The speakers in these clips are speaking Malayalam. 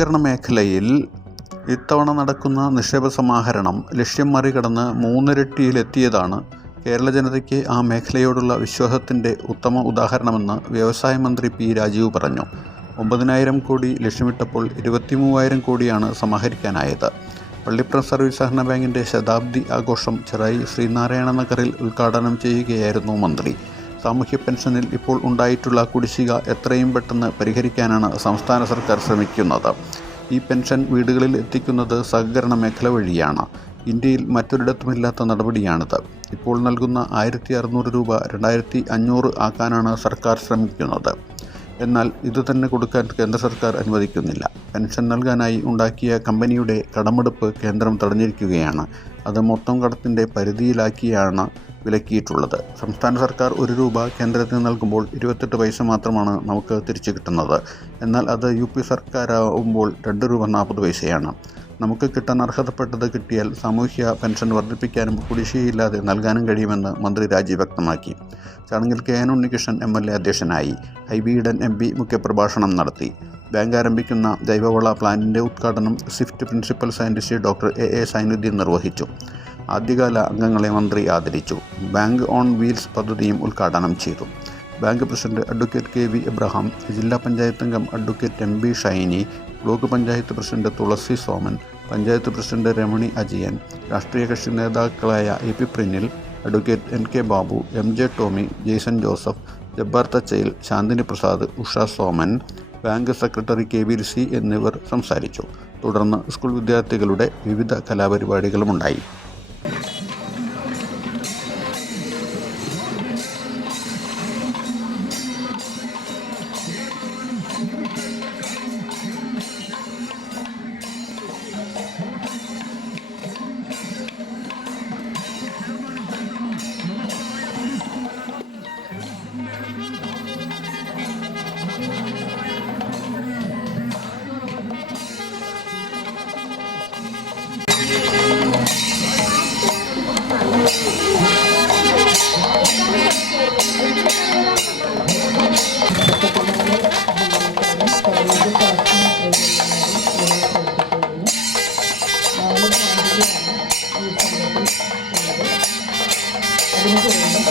സഹകരണ മേഖലയിൽ ഇത്തവണ നടക്കുന്ന നിക്ഷേപ സമാഹരണം ലക്ഷ്യം മറികടന്ന് മൂന്നിരട്ടിയിലെത്തിയതാണ് കേരള ജനതയ്ക്ക് ആ മേഖലയോടുള്ള വിശ്വാസത്തിൻ്റെ ഉത്തമ ഉദാഹരണമെന്ന് വ്യവസായ മന്ത്രി പി രാജീവ് പറഞ്ഞു. 9,000 കോടി ലക്ഷ്യമിട്ടപ്പോൾ 23,000 കോടിയാണ് സമാഹരിക്കാനായത്. പള്ളിപ്രം സർവീസ് സഹകരണ ബാങ്കിൻ്റെ ശതാബ്ദി ആഘോഷം ചെറായി ശ്രീനാരായണ നഗറിൽ ഉദ്ഘാടനം ചെയ്യുകയായിരുന്നു മന്ത്രി. സാമൂഹ്യ പെൻഷനിൽ ഇപ്പോൾ ഉണ്ടായിട്ടുള്ള കുടിശ്ശിക എത്രയും പെട്ടെന്ന് പരിഹരിക്കാനാണ് സംസ്ഥാന സർക്കാർ ശ്രമിക്കുന്നത്. ഈ പെൻഷൻ വീടുകളിൽ എത്തിക്കുന്നത് സഹകരണ മേഖല വഴിയാണ്. ഇന്ത്യയിൽ മറ്റൊരിടത്തുമില്ലാത്ത നടപടിയാണിത്. ഇപ്പോൾ നൽകുന്ന 1,600 രൂപ 2,500 ആക്കാനാണ് സർക്കാർ ശ്രമിക്കുന്നത്. എന്നാൽ ഇതുതന്നെ കൊടുക്കാൻ കേന്ദ്ര സർക്കാർ അനുവദിക്കുന്നില്ല. പെൻഷൻ നൽകാനായി ഉണ്ടാക്കിയ കമ്പനിയുടെ കടമെടുപ്പ് കേന്ദ്രം തടഞ്ഞിരിക്കുകയാണ്. അത് മൊത്തം കടത്തിൻ്റെ പരിധിയിലാക്കിയാണ് വിലക്കിയിട്ടുള്ളത്. സംസ്ഥാന സർക്കാർ 1 രൂപ കേന്ദ്രത്തിന് നൽകുമ്പോൾ 28 പൈസ മാത്രമാണ് നമുക്ക് തിരിച്ചു കിട്ടുന്നത്. എന്നാൽ അത് UP സർക്കാരാകുമ്പോൾ 2 രൂപ 40 പൈസയാണ്. നമുക്ക് കിട്ടാൻ അർഹതപ്പെട്ടത് കിട്ടിയാൽ സാമൂഹ്യ പെൻഷൻ വർദ്ധിപ്പിക്കാനും കുടിശ്ശികയില്ലാതെ നൽകാനും കഴിയുമെന്ന് മന്ത്രി രാജീവ് വ്യക്തമാക്കി. ചടങ്ങിൽ KN ഉണ്ണികൃഷ്ണൻ MLA അധ്യക്ഷനായി. ഹൈബി ഈഡൻ MP മുഖ്യപ്രഭാഷണം നടത്തി. ബാങ്ക് ആരംഭിക്കുന്ന ജൈവവള പ്ലാന്റിൻ്റെ ഉദ്ഘാടനം swift principal scientist doctor AA Zainuddin നിർവഹിച്ചു. ആദ്യകാല അംഗങ്ങളെ മന്ത്രി ആദരിച്ചു. ബാങ്ക് ഓൺ വീൽസ് പദ്ധതിയും ഉദ്ഘാടനം ചെയ്തു. Bank president advocate KV Abraham, ജില്ലാ പഞ്ചായത്ത് അംഗം advocate MB Shiny, block panchayat president Thulasi Soman, panchayat president Ramani Ajayan, രാഷ്ട്രീയ കക്ഷി നേതാക്കളായ AP Prinil, advocate NK Babu, MJ Tommy, Jaison Joseph, Jabbar Thachayil, Shanthini Prasad, Usha Soman, bank secretary KV Lissy എന്നിവർ സംസാരിച്ചു. തുടർന്ന് സ്കൂൾ വിദ്യാർത്ഥികളുടെ വിവിധ കലാപരിപാടികളുമുണ്ടായി.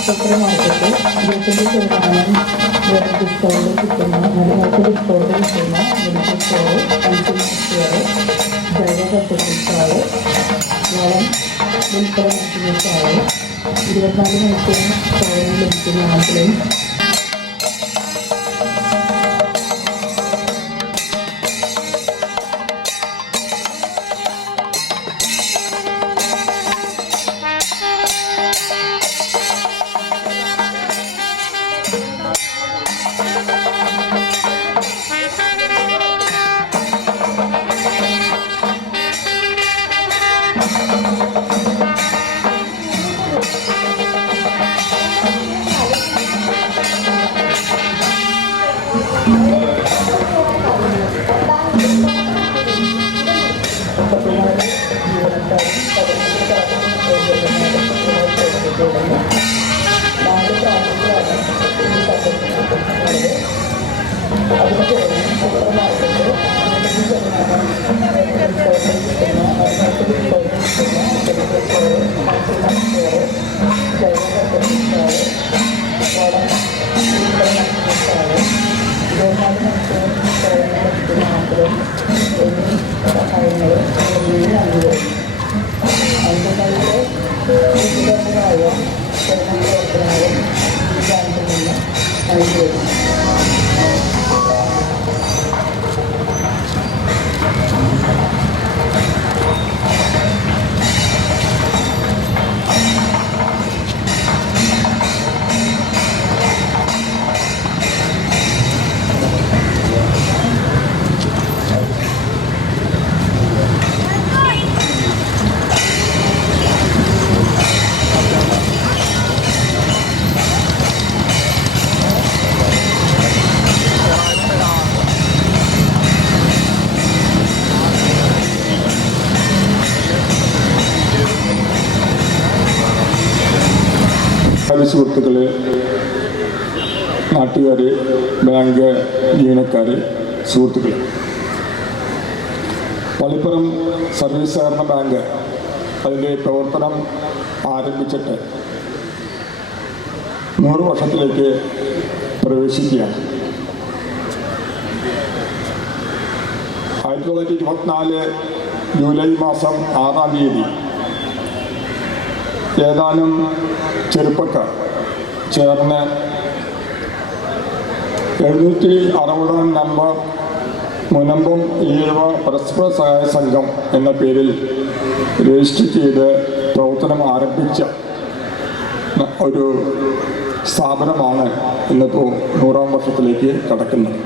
സൂപ്പർ മാർക്കറ്റ് 25% ഡിസ്കൗണ്ട് കിട്ടുന്ന മെഡിക്കൽ സ്റ്റോർ, കൺസ്യൂമർ സ്റ്റോർ, ജൈവ പച്ചക്കറി സ്റ്റാൾ, വളം വിൽപ്പന നടത്തുന്ന സ്റ്റാൾ, 24 മണിക്കൂറും സ്റ്റോറിൽ ലഭിക്കുന്ന ആംബുലൻസ്, സുഹൃത്തുക്കളെ, നാട്ടുകാർ, ബാങ്ക് ജീവനക്കാർ, സുഹൃത്തുക്കളെ, പള്ളിപ്പുറം സർവീസ് സഹകരണ ബാങ്ക് അതിൻ്റെ പ്രവർത്തനം ആരംഭിച്ചിട്ട് 100 വർഷത്തിലേക്ക് പ്രവേശിക്കുകയാണ്. 1924 ജൂലൈ മാസം 6-ാം തീയതി ഏതാനും ചെറുപ്പക്കാർ ചേർന്ന് 760 നമ്പർ മുനമ്പം ഈഴവ പരസ്പര സഹായ സംഘം എന്ന പേരിൽ രജിസ്റ്റർ ചെയ്ത് പ്രവർത്തനം ആരംഭിച്ച ഒരു സ്ഥാപനമാണ് ഇന്നിപ്പോൾ 100-ാം വർഷത്തിലേക്ക് കടക്കുന്നത്.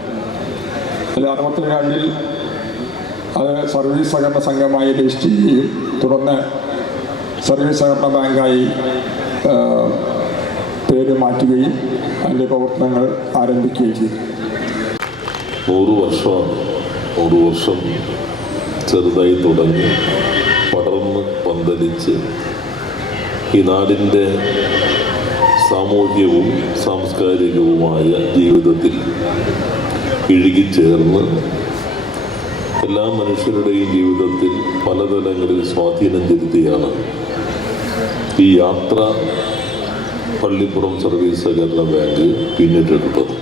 അതിൽ 62-ൽ അത് സർവീസ് സഹകരണ സംഘമായി രജിസ്റ്റർ ചെയ്യുകയും തുടർന്ന് സർവീസ് സഹകരണ ബാങ്കായി പേര് മാറ്റുകയും അതിൻ്റെ പ്രവർത്തനങ്ങൾ ആരംഭിക്കുകയും ചെയ്തു. 100 വർഷമാണ്. 100 വർഷം ചെറുതായി തുടങ്ങി പടർന്ന് പന്തലിച്ച് ഈ നാടിൻ്റെ സാമൂഹികവും സാംസ്കാരികവുമായ ജീവിതത്തിൽ ഇഴുകിച്ചേർന്ന് എല്ലാ മനുഷ്യരുടെയും ജീവിതത്തിൽ പലതലങ്ങളിൽ സ്വാധീനം ചെലുത്തിയാണ് ഈ യാത്ര പള്ളിപ്പുറം സർവീസ് സഹകരണ ബാങ്ക് പിന്നിട്ടെടുത്തത്.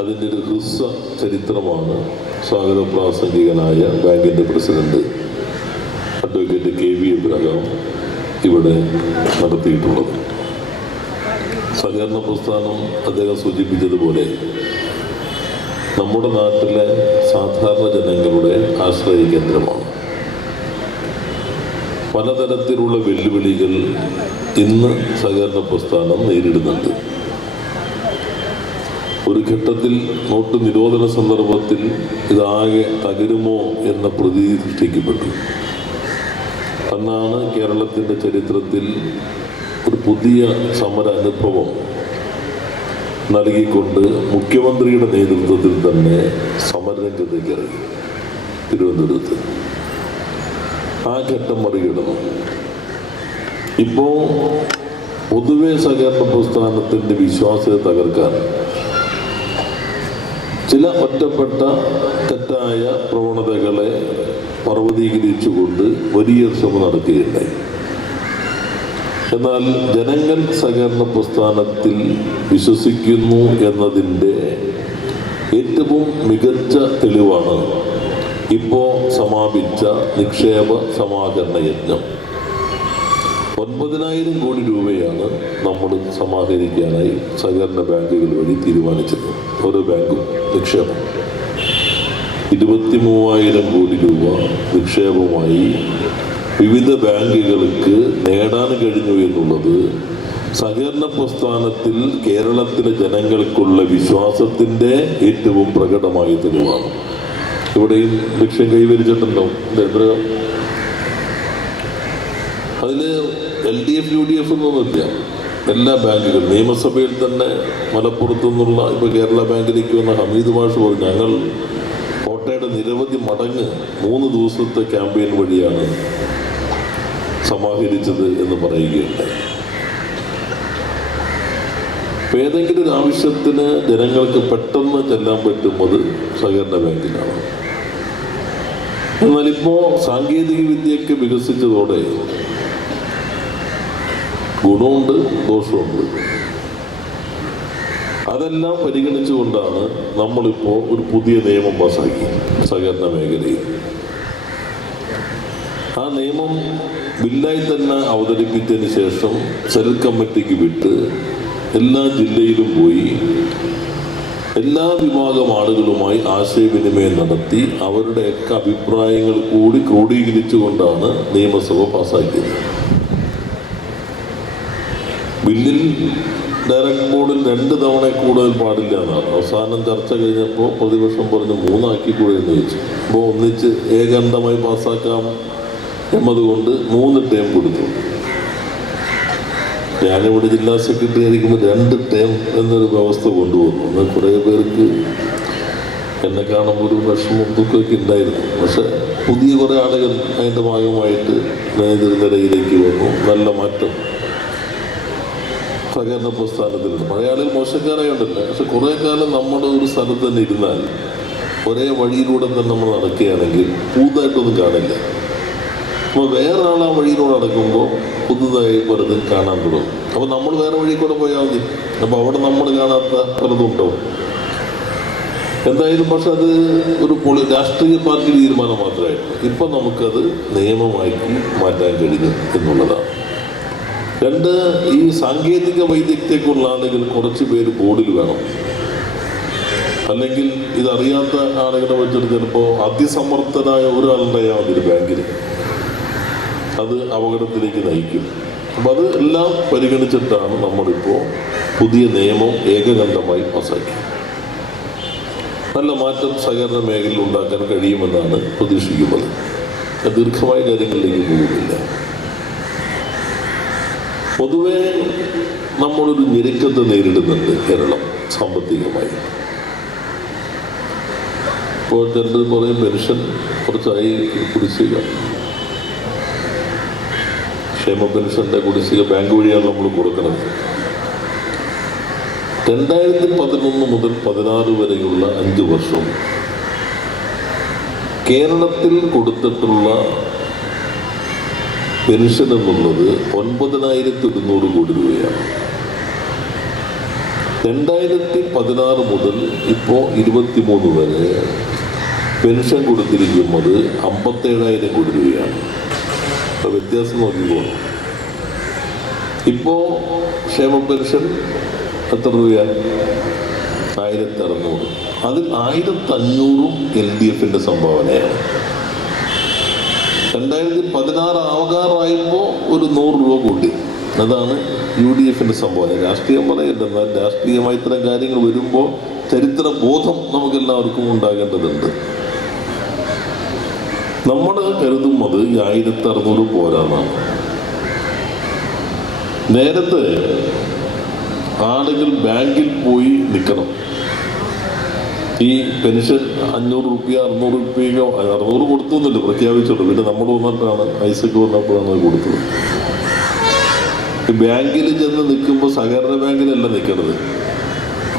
അതിൻ്റെ ഒരു ഹ്രസ്വ ചരിത്രമാണ് സ്വാഗത പ്രാസംഗികനായ ബാങ്കിൻ്റെ പ്രസിഡന്റ് അഡ്വക്കേറ്റ് KV എബ്രഹാം ഇവിടെ നടത്തിയിട്ടുള്ളത്. സഹകരണ പ്രസ്ഥാനം അദ്ദേഹം സൂചിപ്പിച്ചതുപോലെ നമ്മുടെ നാട്ടിലെ സാധാരണ ജനങ്ങളുടെ ആശ്രയ കേന്ദ്രമാണ്. പലതരത്തിലുള്ള വെല്ലുവിളികൾ ഇന്ന് സഹകരണ പ്രസ്ഥാനം നേരിടുന്നുണ്ട്. ഒരു ഘട്ടത്തിൽ നോട്ട് നിരോധന സന്ദർഭത്തിൽ ഇതാകെ തകരുമോ എന്ന പ്രതീതി സൃഷ്ടിക്കപ്പെട്ടു. അന്നാണ് കേരളത്തിൻ്റെ ചരിത്രത്തിൽ ഒരു പുതിയ സമര അനുഭവം നൽകിക്കൊണ്ട് മുഖ്യമന്ത്രിയുടെ നേതൃത്വത്തിൽ തന്നെ സമരരംഗത്തേക്ക് ഇറങ്ങി തിരുവനന്തപുരത്ത്. ആ ഘട്ടം മറികടന്നു. ഇപ്പോൾ പൊതുവെ സഹകരണ പ്രസ്ഥാനത്തിൻ്റെ വിശ്വാസ്യത തകർക്കാൻ ചില ഒറ്റപ്പെട്ട തെറ്റായ പ്രവണതകളെ പർവ്വതീകരിച്ചുകൊണ്ട് വലിയ ശ്രമം നടക്കുകയുണ്ടായി. എന്നാൽ ജനങ്ങൾ സഹകരണ പ്രസ്ഥാനത്തിൽ വിശ്വസിക്കുന്നു എന്നതിൻ്റെ ഏറ്റവും മികച്ച തെളിവാണ് ഇപ്പോൾ സമാപിച്ച നിക്ഷേപ സമാഹരണ യജ്ഞം. 9,000 കോടി രൂപയാണ് നമ്മൾ സമാഹരിക്കാനായി സഹകരണ ബാങ്കുകൾ വഴി തീരുമാനിച്ചത്. ഓരോ ബാങ്കും നിക്ഷേപം 23,000 കോടി രൂപ നിക്ഷേപമായി വിവിധ ബാങ്കുകൾക്ക് നേടാൻ കഴിഞ്ഞു എന്നുള്ളത് സഹകരണ പ്രസ്ഥാനത്തിൽ കേരളത്തിലെ ജനങ്ങൾക്കുള്ള വിശ്വാസത്തിൻ്റെ ഏറ്റവും പ്രകടമായ തെളിവാണ്. ഇവിടെയും ലക്ഷ്യം കൈവരിച്ചിട്ടുണ്ടോ? അതിൽ LDF UDF എന്നൊന്നുമില്ല. എല്ലാ ബാങ്കുകളും നിയമസഭയിൽ തന്നെ മലപ്പുറത്തു നിന്നുള്ള ഇപ്പോൾ കേരള ബാങ്കിലേക്ക് വന്ന ഹമീദ് മാഷ് പറഞ്ഞു, ഞങ്ങൾ കോട്ടയുടെ നിരവധി മടങ്ങ് 3 ദിവസത്തെ ക്യാമ്പയിൻ വഴിയാണ് സമാഹരിച്ചത് എന്ന് പറയുകയുണ്ടായി. ഏതെങ്കിലും ഒരു ആവശ്യത്തിന് ജനങ്ങൾക്ക് പെട്ടെന്ന് ചെല്ലാൻ പറ്റുന്നത് സഹകരണ ബാങ്കിലാണ്. എന്നാലിപ്പോൾ സാങ്കേതിക വിദ്യയൊക്കെ വികസിച്ചതോടെ ഗുണമുണ്ട്, ദോഷമുണ്ട്. അതെല്ലാം പരിഗണിച്ചുകൊണ്ടാണ് നമ്മളിപ്പോൾ ഒരു പുതിയ നിയമം പാസാക്കി സഹകരണ മേഖലയിൽ. ആ നിയമം ബില്ലായി തന്നെ അവതരിപ്പിച്ചതിന് ശേഷം സെൽ കമ്മിറ്റിക്ക് വിട്ട് എല്ലാ ജില്ലയിലും പോയി എല്ലാ വിഭാഗം ആളുകളുമായി ആശയവിനിമയം നടത്തി അവരുടെയൊക്കെ അഭിപ്രായങ്ങൾ കൂടി ക്രോഡീകരിച്ചുകൊണ്ടാണ് നിയമസഭ പാസാക്കിയത്. ബില്ലിൽ ഡയറക്ട് ബോർഡിൽ 2 തവണ കൂടുതൽ പാടില്ല എന്നാണ്. അവസാനം ചർച്ച കഴിഞ്ഞപ്പോൾ പ്രതിപക്ഷം പറഞ്ഞു 3 ആക്കിക്കൂടെ എന്ന് ചോദിച്ചു. അപ്പോൾ ഒന്നിച്ച് ഏകണ്ഠമായി പാസ്സാക്കാം എന്നതുകൊണ്ട് 3 ടേം കൊടുത്തു. ഞാനിവിടെ ജില്ലാ സെക്രട്ടറി ആയിരിക്കുമ്പോൾ 2 ടേം എന്നൊരു വ്യവസ്ഥ കൊണ്ടുവന്നു. എന്നാൽ കുറേ പേർക്ക് എന്നെ കാണുമ്പോൾ ഒരു വിഷമം ദുഃഖമൊക്കെ ഉണ്ടായിരുന്നു. പക്ഷെ പുതിയ കുറേ ആളുകൾ അതിൻ്റെ ഭാഗമായിട്ട് നേതൃനിരയിലേക്ക് വന്നു. നല്ല മാറ്റം സഹകരണ പ്രസ്ഥാനത്തിലുണ്ട്. പഴയ ആളുകൾ മോശക്കാരായുണ്ടല്ല, പക്ഷെ കുറേ കാലം നമ്മുടെ ഒരു സ്ഥലത്ത് തന്നെ ഇരുന്നാൽ ഒരേ വഴിയിലൂടെ തന്നെ നമ്മൾ നടക്കുകയാണെങ്കിൽ പുതുതായിട്ടൊന്നും കാണില്ല. അപ്പോൾ വേറെ ആൾ ആ വഴിയിലൂടെ നടക്കുമ്പോൾ പുതുതായി പലതും കാണാൻ തുടങ്ങും. അപ്പോൾ നമ്മൾ വേറെ വഴി കൂടെ പോയാൽ മതി. അപ്പോൾ അവിടെ നമ്മൾ കാണാത്ത പലതും ഉണ്ടാവും. എന്തായാലും പക്ഷെ അത് ഒരു രാഷ്ട്രീയ പാർട്ടി തീരുമാനം മാത്രമായിരുന്നു. ഇപ്പം നമുക്കത് നിയമമാക്കി മാറ്റാൻ കഴിഞ്ഞു എന്നുള്ളതാണ്. രണ്ട്, ഈ സാങ്കേതിക വൈദഗ്ധ്യമുള്ള ആളുകൾ കുറച്ച് പേര് ബോർഡിൽ വേണം. അല്ലെങ്കിൽ ഇതറിയാത്ത ആളുകളെ വെച്ചിട്ട് ചിലപ്പോൾ അതിസമർത്ഥനായ ഒരാളുണ്ടായാൽ മതി ബാങ്കിൽ, അത് അപകടത്തിലേക്ക് നയിക്കും. അപ്പം അത് എല്ലാം പരിഗണിച്ചിട്ടാണ് നമ്മളിപ്പോൾ പുതിയ നിയമം ഏകകണ്ഠമായി പാസാക്കി. നല്ല മാറ്റം സഹകരണ മേഖലയിൽ ഉണ്ടാക്കാൻ കഴിയുമെന്നാണ് പ്രതീക്ഷിക്കുന്നത്. ദീർഘമായ കാര്യങ്ങളിലേക്ക് പോകുന്നില്ല. പൊതുവെ നമ്മളൊരു ഞെരുക്കത്തെ നേരിടുന്നുണ്ട് കേരളം സാമ്പത്തികമായി. ഇപ്പോൾ ചിലർ പറയും പെൻഷൻ കുറച്ചായി കുടിശ്ശിക, ക്ഷേമ പെൻഷൻ്റെ കുടിശ്ശിക ബാങ്ക് വഴിയാണ് നമ്മൾ കൊടുക്കുന്നത്. 2011 മുതൽ 2016 വരെയുള്ള 5 വർഷം കേരളത്തിൽ കൊടുത്തിട്ടുള്ള പെൻഷൻ എന്നുള്ളത് 9,100 കോടി രൂപയാണ്. 2016 മുതൽ ഇപ്പോൾ 23 വരെ പെൻഷൻ കൊടുത്തിരിക്കുന്നത് 57,000 കോടി രൂപയാണ്. അപ്പോൾ വ്യത്യാസം നോക്കിക്കോണം. ഇപ്പോൾ ക്ഷേമ പെൻഷൻ എത്ര രൂപയാണ്? 1,600. അതിൽ 1,500 LDFിൻ്റെ സംഭാവനയാണ്. 2016 ആകാറായപ്പോൾ ഒരു 100 രൂപ കൂട്ടി. അതാണ് UDFിൻ്റെ സംഭാവന. രാഷ്ട്രീയം പറയല്ല, എന്നാൽ രാഷ്ട്രീയമായി ഇത്തരം കാര്യങ്ങൾ വരുമ്പോൾ ചരിത്ര ബോധം നമുക്കെല്ലാവർക്കും ഉണ്ടാകേണ്ടതുണ്ട്. നമ്മൾ കരുതുന്നത് 1,600 പോരാന്നാണ്. നേരത്തെ ആളുകൾ ബാങ്കിൽ പോയി നിൽക്കണം. ഈ പെൻഷൻ 500 രൂപ 600 രൂപയോ 600 കൊടുത്തൊന്നുമില്ല, പ്രഖ്യാപിച്ചുള്ളൂ. പിന്നെ നമ്മൾ വന്നിട്ടാണ് ഐസക്ക് വന്നപ്പോഴാണ് അത് കൊടുത്തത്. ബാങ്കിൽ ചെന്ന് നിൽക്കുമ്പോൾ സഹകരണ ബാങ്കിലല്ല നിൽക്കണത്.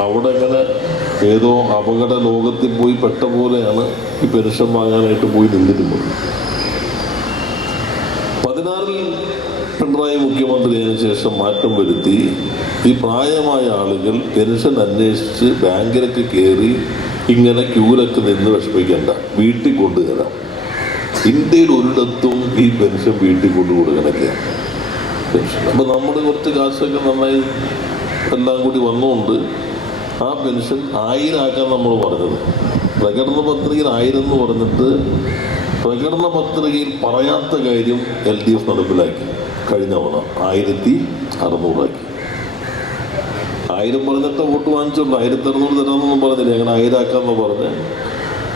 അവിടെ ഇങ്ങനെ ഏതോ അപകട ലോകത്തിൽ പോയി പെട്ട പോലെയാണ് ഈ പെൻഷൻ വാങ്ങാനായിട്ട് പോയി നിന്നിരുന്നത്. 16 പിണറായി മുഖ്യമന്ത്രിയായതിനു ശേഷം മാറ്റം വരുത്തി ഈ പ്രായമായ ആളുകൾ പെൻഷൻ അന്വേഷിച്ച് ബാങ്കിലൊക്കെ കയറി ഇങ്ങനെ ക്യൂലൊക്കെ നിന്ന് വിഷമിക്കേണ്ട, വീട്ടിൽ കൊണ്ടുതരാം. ഇന്ത്യയിൽ ഒരിടത്തും ഈ പെൻഷൻ വീട്ടിൽ കൊണ്ടുകൊടുക്കണൊക്കെയാണ് പെൻഷൻ. അപ്പം നമ്മൾ കുറച്ച് കാശൊക്കെ നന്നായി എല്ലാം കൂടി വന്നുകൊണ്ട് ആ പെൻഷൻ 1000 ആക്കാൻ നമ്മൾ പറഞ്ഞത്. പ്രകടന പത്രികയിൽ 1000 എന്ന് പറഞ്ഞിട്ട് പ്രകടന പത്രികയിൽ പറയാത്ത കാര്യം LDF നടപ്പിലാക്കി. കഴിഞ്ഞ തവണ 1,600 ആക്കി. 1000 പറഞ്ഞിട്ട് വോട്ട് വാങ്ങിച്ചുള്ളൂ. 1,600 തരാമെന്നൊന്നും പറഞ്ഞില്ല. അങ്ങനെ 1000 ആക്കാമെന്ന് പറഞ്ഞ്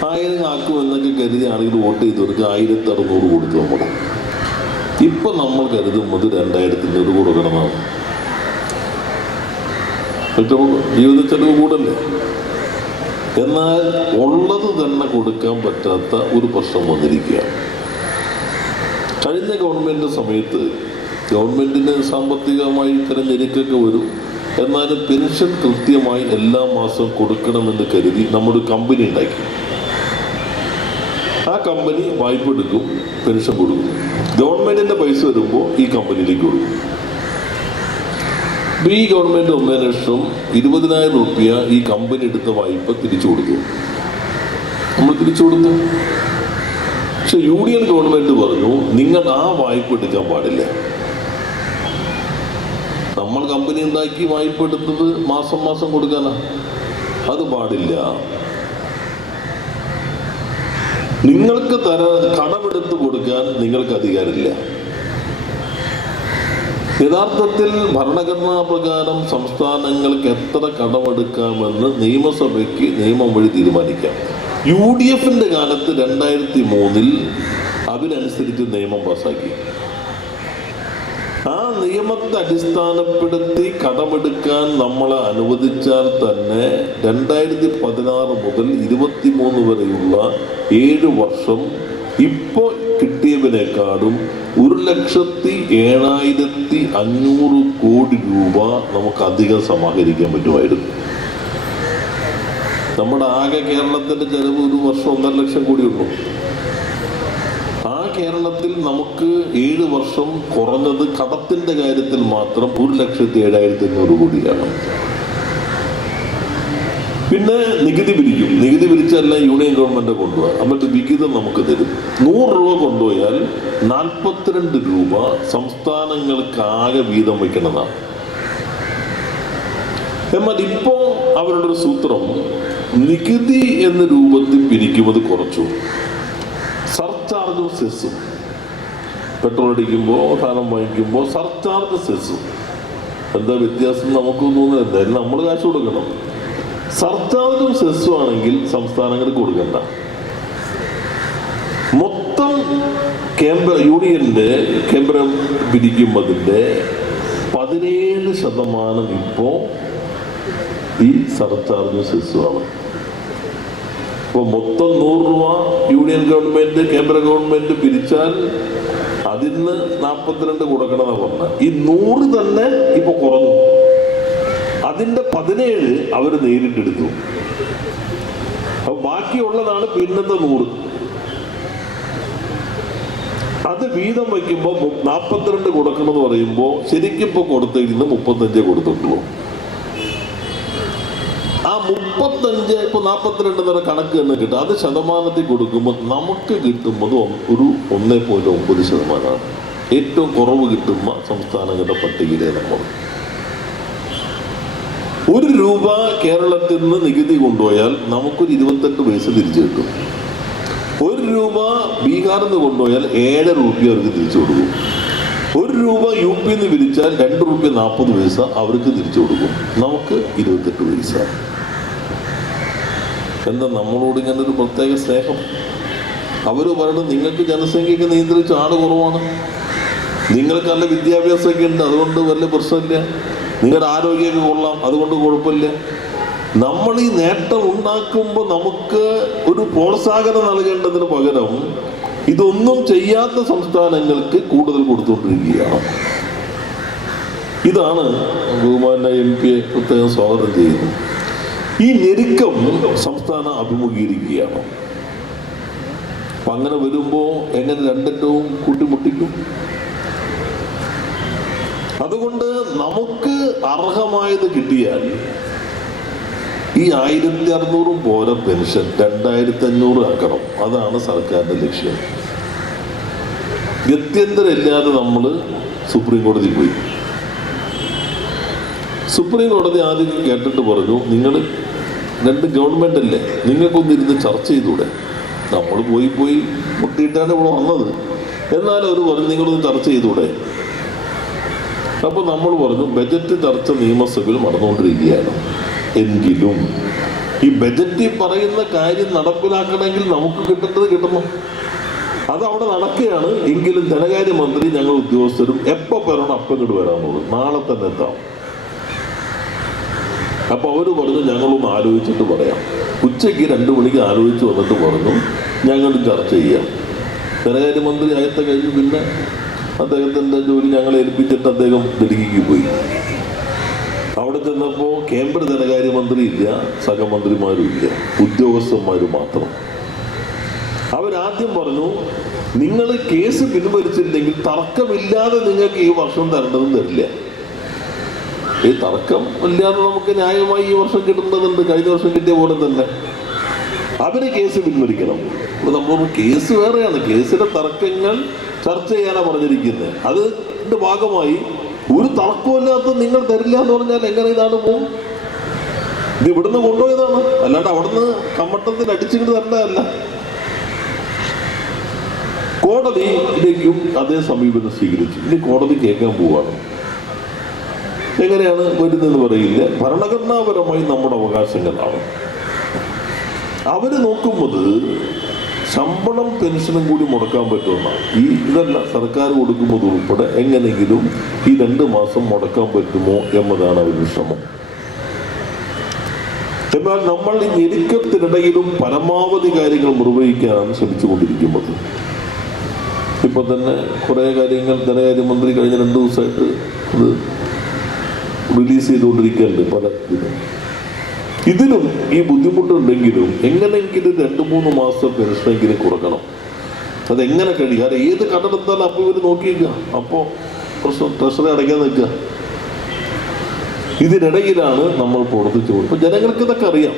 1000 ആക്കുമെന്നൊക്കെ കരുതി ആണെങ്കിൽ വോട്ട് ചെയ്തവർക്ക് 1,600 കൊടുത്തു നമ്മൾ. ഇപ്പം നമ്മൾ കരുതുന്നത് 2,000 കൊടുക്കണമെന്നാണ്. ജീവിത ചെലവ് കൂടല്ലേ. എന്നാൽ ഉള്ളത് തന്നെ കൊടുക്കാൻ പറ്റാത്ത ഒരു പ്രശ്നം വന്നിരിക്കുകയാണ്. കഴിഞ്ഞ ഗവൺമെൻറ് സമയത്ത് ഗവൺമെൻറ്റിന് സാമ്പത്തികമായി ഇത്തരം ഞെരുക്കൊക്കെ വരും. എന്നാലും പെൻഷൻ കൃത്യമായി എല്ലാ മാസവും കൊടുക്കണമെന്ന് കരുതി നമ്മുടെ കമ്പനി ഉണ്ടാക്കി. ആ കമ്പനി വായ്പ എടുക്കും, പെൻഷൻ കൊടുക്കും. ഗവൺമെൻറ്റിൻ്റെ പൈസ വരുമ്പോൾ ഈ കമ്പനിയിലേക്ക് കൊടുക്കും. ഈ ഗവൺമെൻറ് വന്നതിന് ശേഷം 20,000 രൂപ ഈ കമ്പനി എടുത്ത വായ്പ തിരിച്ചു കൊടുത്തു. നമ്മൾ തിരിച്ചു കൊടുത്തു. പക്ഷെ യൂണിയൻ ഗവൺമെൻറ് പറഞ്ഞു നിങ്ങൾ ആ വായ്പ എടുക്കാൻ പാടില്ല. നമ്മൾ കമ്പനി ഉണ്ടാക്കി വായ്പ എടുത്തത് മാസം മാസം കൊടുക്കാനാ, അത് പാടില്ല. നിങ്ങൾക്ക് കടമെടുത്ത് കൊടുക്കാൻ നിങ്ങൾക്ക് അധികാരമില്ല. യഥാർത്ഥത്തിൽ ഭരണഘടനാ പ്രകാരം സംസ്ഥാനങ്ങൾക്ക് എത്ര കടമെടുക്കാമെന്ന് നിയമസഭയ്ക്ക് നിയമം വഴി തീരുമാനിക്കാം. UDFിൻ്റെ കാലത്ത് 2003 അതിനനുസരിച്ച് നിയമം പാസാക്കി. ആ നിയമത്തെ അടിസ്ഥാനപ്പെടുത്തി കടമെടുക്കാൻ നമ്മളെ അനുവദിച്ചാൽ തന്നെ 2016 മുതൽ 23 വരെയുള്ള 7 വർഷം ഇപ്പോൾ കിട്ടിയതിനേക്കാളും 1,07,500 കോടി രൂപ നമുക്ക് അധികം സമാഹരിക്കാൻ പറ്റുമായിരുന്നു. നമ്മുടെ ആകെ കേരളത്തിൻ്റെ ചെലവ് ഒരു വർഷം 1.5 ലക്ഷം കോടിയുള്ളൂ. ആ കേരളത്തിൽ നമുക്ക് 7 വർഷം കുറഞ്ഞത് കടത്തിൻ്റെ കാര്യത്തിൽ മാത്രം 1,07,500 കോടിയാണ്. പിന്നെ നികുതി പിരിക്കും. നികുതി പിരിച്ചെല്ലാം യൂണിയൻ ഗവൺമെൻറ് കൊണ്ടുപോകാം. എന്നിട്ട് വിഹിതം നമുക്ക് തരും. 100 രൂപ കൊണ്ടുപോയാൽ 42 രൂപ സംസ്ഥാനങ്ങൾക്ക് ആകെ വീതം വയ്ക്കണമെന്നാണ്. എന്നാൽ ഇപ്പോൾ അവരുടെ ഒരു സൂത്രം നികുതി എന്ന രൂപത്തിൽ പിരിക്കുന്നത് കുറച്ചു. സർചാർജും സെസ്സും, പെട്രോൾ അടിക്കുമ്പോൾ സാധനം വാങ്ങിക്കുമ്പോൾ സർചാർജ് സെസ്സും എന്താ വ്യത്യാസം നമുക്ക് തോന്നുന്നത്? എന്തായാലും നമ്മൾ കാശ് കൊടുക്കണം. സർചാർജും സെസ്സും ആണെങ്കിൽ സംസ്ഥാനങ്ങൾക്ക് കൊടുക്കണ്ട. മൊത്തം യൂണിയന്റെ കേന്ദ്രം പിരിക്കുമ്പതിൻ്റെ 17% ഇപ്പോൾ ഈ സർചാർജും സെസ്സുമാണ്. അപ്പോൾ മൊത്തം 100 രൂപ യൂണിയൻ ഗവൺമെന്റ് കേന്ദ്ര ഗവൺമെന്റ് പിരിച്ചാൽ അതിന് 42 കൊടുക്കണമെന്നാണ് പറഞ്ഞത്. ഈ 100 തന്നെ ഇപ്പൊ കുറഞ്ഞു. അതിന്റെ 17 അവർ നേരിട്ടെടുത്തു. അപ്പൊ ബാക്കിയുള്ളതാണ് പിന്നത്തെ 100. അത് വീതം വയ്ക്കുമ്പോൾ 42 കൊടുക്കണമെന്ന് പറയുമ്പോൾ ശരിക്കും ഇപ്പൊ കൊടുത്തിരുന്ന് 35 കൊടുത്തിട്ടുള്ളൂ. ആ 35 ഇപ്പൊ 42 എന്ന കണക്ക് തന്നെ കിട്ടും. അത് ശതമാനത്തിൽ കൊടുക്കുമ്പോൾ നമുക്ക് കിട്ടുന്നത് ഒരു 1.9%. ഏറ്റവും കുറവ് കിട്ടുന്ന സംസ്ഥാനങ്ങളുടെ പട്ടികയിലെ നമ്മൾ 1 രൂപ കേരളത്തിൽ നിന്ന് നികുതി കൊണ്ടുപോയാൽ നമുക്കൊരു 28 പൈസ തിരിച്ചു കിട്ടും. 1 രൂപ ബീഹാറിൽ നിന്ന് കൊണ്ടുപോയാൽ 7 രൂപ അവർക്ക് തിരിച്ചു കൊടുക്കും. 1 രൂപ യു പിയിൽ നിന്ന് പിരിച്ചാൽ 2 രൂപ 40 പൈസ അവർക്ക് തിരിച്ചു കൊടുക്കും. നമുക്ക് 28 പൈസ. എന്താ നമ്മളോട് ഇങ്ങനെ ഒരു പ്രത്യേക സ്നേഹം? അവർ പറയുന്നത് നിങ്ങൾക്ക് ജനസംഖ്യയൊക്കെ നിയന്ത്രിച്ച ആള് കുറവാണ്, നിങ്ങൾക്ക് നല്ല വിദ്യാഭ്യാസമൊക്കെ ഉണ്ട്, അതുകൊണ്ട് വലിയ പ്രശ്നമില്ല, നിങ്ങളുടെ ആരോഗ്യമൊക്കെ കൊള്ളാം, അതുകൊണ്ട് കുഴപ്പമില്ല. നമ്മൾ ഈ നേട്ടം ഉണ്ടാക്കുമ്പോൾ നമുക്ക് ഒരു പ്രോത്സാഹനം നൽകേണ്ടതിന് പകരം ഇതൊന്നും ചെയ്യാത്ത സംസ്ഥാനങ്ങൾക്ക് കൂടുതൽ കൊടുത്തുകൊണ്ടിരിക്കുകയാണ്. ഇതാണ് ബഹുമാന MP പ്രത്യേകം സ്വാഗതം ചെയ്യുന്നത്. ഈ ഞെരുക്കം സംസ്ഥാനം അഭിമുഖീകരിക്കുകയാണ്. അപ്പം അങ്ങനെ വരുമ്പോൾ എങ്ങനെ രണ്ടറ്റവും കൂട്ടിമുട്ടിക്കും? അതുകൊണ്ട് നമുക്ക് അർഹമായത് കിട്ടിയാൽ ഈ 1600 പോര പെൻഷൻ 2500 ആക്കണം. അതാണ് സർക്കാരിന്റെ ലക്ഷ്യം. ഗത്യന്തരമില്ലാതെ നമ്മൾ സുപ്രീം കോടതി പോയി. സുപ്രീം കോടതി ആദ്യം കേട്ടിട്ട് പറഞ്ഞു, നിങ്ങൾ 2 ഗവൺമെന്റ് അല്ലേ, നിങ്ങൾക്കൊന്നിരുന്ന് ചർച്ച ചെയ്തൂടെ? നമ്മൾ പോയി മുട്ടിയിട്ടാണ് ഇവിടെ വന്നത്. എന്നാലും അവർ പറഞ്ഞു നിങ്ങളൊന്ന് ചർച്ച ചെയ്തൂടെ? അപ്പോൾ നമ്മൾ പറഞ്ഞു ബജറ്റ് ചർച്ച നിയമസഭയിൽ നടന്നുകൊണ്ടിരിക്കുകയാണ്. എങ്കിലും ഈ ബജറ്റിൽ പറയുന്ന കാര്യം നടപ്പിലാക്കണമെങ്കിൽ നമുക്ക് കിട്ടേണ്ടത് കിട്ടണം. അത് അവിടെ നടക്കുകയാണ്. എങ്കിലും ധനകാര്യമന്ത്രി ഞങ്ങൾ ഉദ്യോഗസ്ഥരും എപ്പോൾ പറയണം അപ്പം ഇങ്ങോട്ട് വരാമെന്നുള്ളൂ, നാളെ തന്നെ എത്താം. അപ്പോൾ അവർ പറഞ്ഞു ഞങ്ങളൊന്ന് ആലോചിച്ചിട്ട് പറയാം. ഉച്ചയ്ക്ക് 2 മണിക്ക് ആലോചിച്ച് വന്നിട്ട് പറഞ്ഞു ഞങ്ങൾ ചർച്ച ചെയ്യാം. ധനകാര്യമന്ത്രി ആയത്തെ കഴിഞ്ഞ് പിന്നെ അദ്ദേഹത്തിൻ്റെ ജോലി ഞങ്ങളെ ഏൽപ്പിച്ചിട്ട് അദ്ദേഹം ഡൽഹിക്ക് പോയി. അവിടെ ചെന്നപ്പോൾ കേന്ദ്ര ധനകാര്യമന്ത്രി ഇല്ല, സഹമന്ത്രിമാരും ഇല്ല, ഉദ്യോഗസ്ഥന്മാർ മാത്രം. അവരാദ്യം പറഞ്ഞു നിങ്ങൾ കേസ് പിൻവലിച്ചില്ലെങ്കിൽ തർക്കമില്ലാതെ നിങ്ങൾക്ക് ഈ വർഷം തരേണ്ടതും തരില്ല. ഈ തർക്കം ഇല്ലാതെ നമുക്ക് ന്യായമായി ഈ വർഷം കിട്ടുന്നതുണ്ട്, കഴിഞ്ഞ വർഷം കിട്ടിയ പോലെ തന്നെ. അവര് കേസ് പിൻവലിക്കണം. നമ്മൾ കേസ് വേറെയാണ്, കേസിലെ തർക്കങ്ങൾ ചർച്ച ചെയ്യാനാണ് പറഞ്ഞിരിക്കുന്നത്. അതിന്റെ ഭാഗമായി ഒരു തർക്കമില്ലാത്ത നിങ്ങൾ തരില്ല എന്ന് പറഞ്ഞാൽ എങ്ങനെ ഇതാണ് പോകും? ഇത് ഇവിടുന്ന് കൊണ്ടുപോയതാണ്, അല്ലാണ്ട് അവിടുന്ന് കമ്മട്ടത്തിൽ അടിച്ചിട്ട് തരേണ്ടതല്ല. കോടതിയിലേക്കും അതേ സമീപനം സ്വീകരിച്ചു. ഇനി കോടതി കേൾക്കാൻ പോവാണ്. എങ്ങനെയാണ് വരുന്നതെന്ന് പറയില്ല. ഭരണഘടനാപരമായി നമ്മുടെ അവകാശങ്ങളാണ്. അവര് നോക്കുന്നത് ശമ്പളം പെൻഷനും കൂടി മുടക്കാൻ പറ്റുമെന്നാണ്. ഇതല്ല, സർക്കാർ കൊടുക്കുന്നത് ഉൾപ്പെടെ എങ്ങനെയെങ്കിലും ഈ 2 മാസം മുടക്കാൻ പറ്റുമോ എന്നതാണ് അവരുടെ ശ്രമം. എന്നാൽ നമ്മൾ ഈ ഞെരുക്കത്തിനിടയിലും പരമാവധി കാര്യങ്ങൾ നിർവഹിക്കാനാണ് ശ്രമിച്ചുകൊണ്ടിരിക്കുന്നത്. ഇപ്പൊ തന്നെ കുറെ കാര്യങ്ങൾ ധനകാര്യമന്ത്രി കഴിഞ്ഞ 2 ദിവസമായിട്ട് അത് റിലീസ് ചെയ്തുകൊണ്ടിരിക്കുന്നുണ്ട് പല ഇതിനും. ഇതിലും ഈ ബുദ്ധിമുട്ടുണ്ടെങ്കിലും എങ്ങനെയെങ്കിലും 2-3 മാസം പെൻഷനെങ്കിലും കുറക്കണം. അതെങ്ങനെ കഴിയും? അത് ഏത് കടമെടുത്താലും അപ്പോൾ ഇവർ നോക്കിയിരിക്കുക, അപ്പോൾ പ്രശ്നം ട്രഷറി അടയ്ക്കാൻ നിൽക്കുക. ഇതിനിടയിലാണ് നമ്മൾ പ്രവർത്തിച്ചു പോകുന്നത്. ഇപ്പം ജനങ്ങൾക്ക് ഇതൊക്കെ അറിയാം,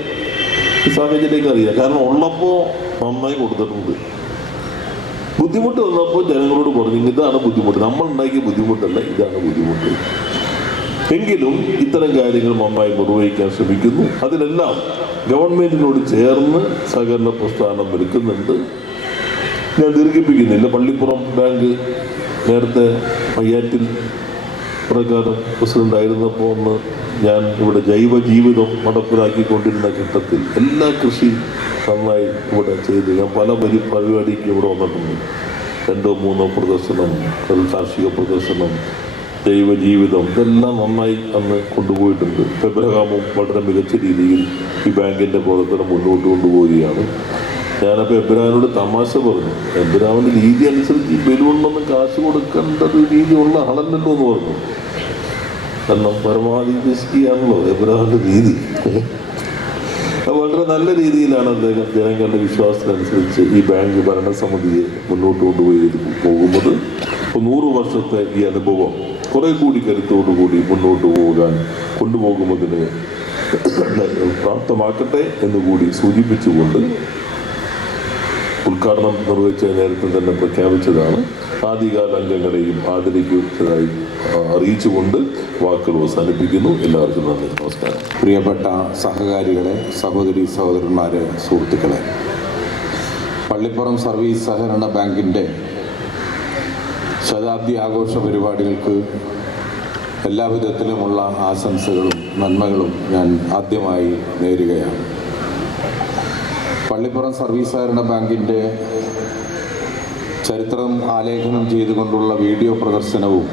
ഈ സാഹചര്യമൊക്കെ അറിയാം. കാരണം ഉള്ളപ്പോൾ നന്നായി കൊടുത്തിട്ടുണ്ട്. ബുദ്ധിമുട്ട് വന്നപ്പോൾ ജനങ്ങളോട് പറഞ്ഞു ഇതാണ് ബുദ്ധിമുട്ട്, നമ്മൾ ഉണ്ടാക്കിയ ബുദ്ധിമുട്ടല്ല, ഇതാണ് ബുദ്ധിമുട്ട്. എങ്കിലും ഇത്തരം കാര്യങ്ങൾ നന്നായി നിർവഹിക്കാൻ ശ്രമിക്കുന്നു. അതിലെല്ലാം ഗവൺമെൻറ്റിനോട് ചേർന്ന് സഹകരണ പ്രസ്ഥാനം എടുക്കുന്നുണ്ട്. ഞാൻ ദീർഘിപ്പിക്കുന്നില്ല. പള്ളിപ്പുറം ബാങ്ക് നേരത്തെ മയ്യാറ്റിൽ പ്രകാരം പ്രസിഡന്റ് ആയിരുന്നപ്പോൾ ഒന്ന് ഞാൻ ഇവിടെ ജൈവ ജീവിതം നടപ്പിലാക്കിക്കൊണ്ടിരുന്ന ഘട്ടത്തിൽ എല്ലാ കൃഷിയും നന്നായി ഇവിടെ ചെയ്ത് ഞാൻ പല പരിപാടിക്ക് ഇവിടെ വന്നിട്ടുണ്ട്. 2-3 പ്രദർശനം, കാർഷിക പ്രദർശനം, ജൈവ ജീവിതം, ഇതെല്ലാം നന്നായി അന്ന് കൊണ്ടുപോയിട്ടുണ്ട്. എബ്രഹാമും വളരെ മികച്ച രീതിയിൽ ഈ ബാങ്കിൻ്റെ പ്രവർത്തനം മുന്നോട്ട് കൊണ്ടുപോവുകയാണ്. ഞാനപ്പോൾ എബ്രഹാമിനോട് തമാശ പറഞ്ഞു, എബ്രഹാമിൻ്റെ രീതി അനുസരിച്ച് ഈ ബലൂണിനൊന്നും കാശ് കൊടുക്കേണ്ട ഒരു രീതിയുള്ള ആളല്ലല്ലോ എന്ന് പറഞ്ഞു. കാരണം പരമാവധി വിശ്വസിക്കുകയാണല്ലോ എബ്രഹാമിൻ്റെ രീതി. വളരെ നല്ല രീതിയിലാണ് അദ്ദേഹം ജനങ്ങളുടെ വിശ്വാസത്തിനനുസരിച്ച് ഈ ബാങ്ക് ഭരണസമിതിയെ മുന്നോട്ട് കൊണ്ടുപോയി പോകുന്നത്. ഇപ്പോൾ 100 വർഷത്തെ ഈ അനുഭവം കുറെ കൂടി കരുത്തോടുകൂടി മുന്നോട്ട് കൊണ്ടുപോകുന്നതിന് പ്രാപ്തമാക്കട്ടെ എന്നുകൂടി സൂചിപ്പിച്ചുകൊണ്ട് ഉദ്ഘാടനം നിർവഹിച്ച നേരത്തെ തന്നെ പ്രഖ്യാപിച്ചതാണ്. ആദ്യകാല അംഗങ്ങളെയും ആദരിക്കുന്നതായി അറിയിച്ചുകൊണ്ട് വാക്കുകൾ അവസാനിപ്പിക്കുന്നു. എല്ലാവർക്കും നന്ദി, നമസ്കാരം. പ്രിയപ്പെട്ട സഹകാരികളെ, സഹോദരി സഹോദരന്മാരെ, സുഹൃത്തുക്കളെ, പള്ളിപ്പുറം സർവീസ് സഹകരണ ബാങ്കിൻ്റെ ശതാബ്ദി ആഘോഷ പരിപാടികൾക്ക് എല്ലാവിധത്തിലുമുള്ള ആശംസകളും നന്മകളും ഞാൻ ആദ്യമായി നേരുകയാണ്. പള്ളിപ്പുറം സർവീസ് സഹകരണ ബാങ്കിൻ്റെ ചരിത്രം ആലേഖനം ചെയ്തുകൊണ്ടുള്ള വീഡിയോ പ്രദർശനവും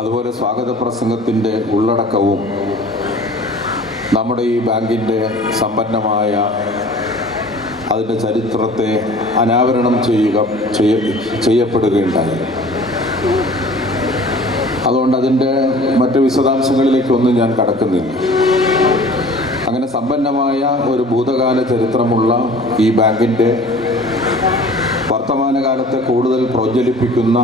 അതുപോലെ സ്വാഗത പ്രസംഗത്തിൻ്റെ ഉള്ളടക്കവും നമ്മുടെ ഈ ബാങ്കിൻ്റെ സമ്പന്നമായ അതിൻ്റെ ചരിത്രത്തെ അനാവരണം ചെയ്യപ്പെടുകയുണ്ടായി. അതുകൊണ്ട് അതിൻ്റെ മറ്റ് വിശദാംശങ്ങളിലേക്കൊന്നും ഞാൻ കടക്കുന്നില്ല. അങ്ങനെ സമ്പന്നമായ ഒരു ഭൂതകാല ചരിത്രമുള്ള ഈ ബാങ്കിൻ്റെ വർത്തമാനകാലത്തെ കൂടുതൽ പ്രോജ്വലിപ്പിക്കുന്ന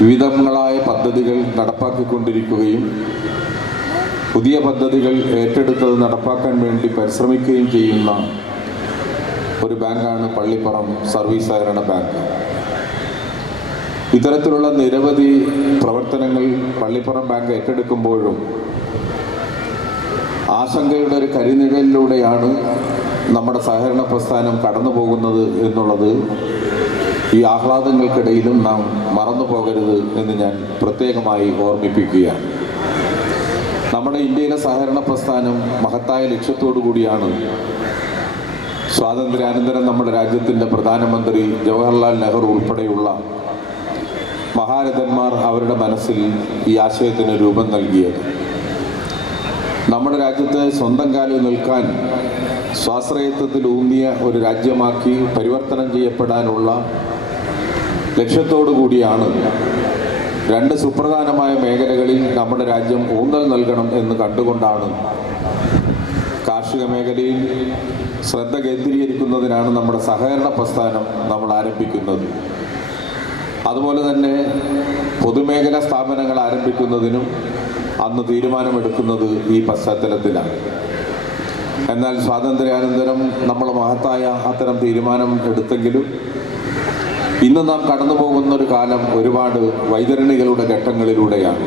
വിവിധങ്ങളായ പദ്ധതികൾ നടപ്പാക്കിക്കൊണ്ടിരിക്കുകയും പുതിയ പദ്ധതികൾ ഏറ്റെടുത്തത് നടപ്പാക്കാൻ വേണ്ടി പരിശ്രമിക്കുകയും ചെയ്യുന്ന ഒരു ബാങ്കാണ് പള്ളിപ്പുറം സർവീസ് സഹകരണ ബാങ്ക്. ഇത്തരത്തിലുള്ള നിരവധി പ്രവർത്തനങ്ങൾ പള്ളിപ്പുറം ബാങ്ക് ഏറ്റെടുക്കുമ്പോഴും ആശങ്കയുടെ ഒരു കരിനിഴലിലൂടെയാണ് നമ്മുടെ സഹകരണ പ്രസ്ഥാനം കടന്നു പോകുന്നത് എന്നുള്ളത് ഈ ആഹ്ലാദങ്ങൾക്കിടയിലും നാം മറന്നു പോകരുത് എന്ന് ഞാൻ പ്രത്യേകമായി ഓർമ്മിപ്പിക്കുകയാണ്. നമ്മുടെ ഇന്ത്യയിലെ സഹകരണ പ്രസ്ഥാനം മഹത്തായ ലക്ഷ്യത്തോടു കൂടിയാണ് സ്വാതന്ത്ര്യാനന്തരം നമ്മുടെ രാജ്യത്തിൻ്റെ പ്രധാനമന്ത്രി ജവഹർലാൽ നെഹ്റു ഉൾപ്പെടെയുള്ള മഹാരഥന്മാർ അവരുടെ മനസ്സിൽ ഈ ആശയത്തിന് രൂപം നൽകിയത്. നമ്മുടെ രാജ്യത്ത് സ്വന്തം കാലിൽ നിൽക്കാൻ സ്വാശ്രയത്വത്തിലൂന്നിയ ഒരു രാജ്യമാക്കി പരിവർത്തനം ചെയ്യപ്പെടാനുള്ള ലക്ഷ്യത്തോടു കൂടിയാണ് 2 സുപ്രധാനമായ മേഖലകളിൽ നമ്മുടെ രാജ്യം ഊന്നൽ നൽകണം എന്ന് കണ്ടുകൊണ്ടാണ് കാർഷിക മേഖലയിൽ ശ്രദ്ധ കേന്ദ്രീകരിക്കുന്നതിനാണ് നമ്മുടെ സഹകരണ പ്രസ്ഥാനം നമ്മൾ ആരംഭിക്കുന്നത്. അതുപോലെ തന്നെ പൊതുമേഖലാ സ്ഥാപനങ്ങൾ ആരംഭിക്കുന്നതിനും അന്ന് തീരുമാനമെടുക്കുന്നത് ഈ പശ്ചാത്തലത്തിലാണ്. എന്നാൽ സ്വാതന്ത്ര്യാനന്തരം നമ്മൾ മഹത്തായ അത്തരം തീരുമാനം എടുത്തെങ്കിലും ഇന്ന് നാം കടന്നു പോകുന്നൊരു കാലം ഒരുപാട് വൈതരണികളുടെ ഘട്ടങ്ങളിലൂടെയാണ്.